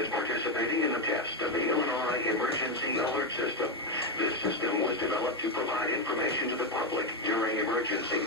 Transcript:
is participating in the test of the Illinois Emergency Alert System. This system was developed to provide information to the public during emergencies.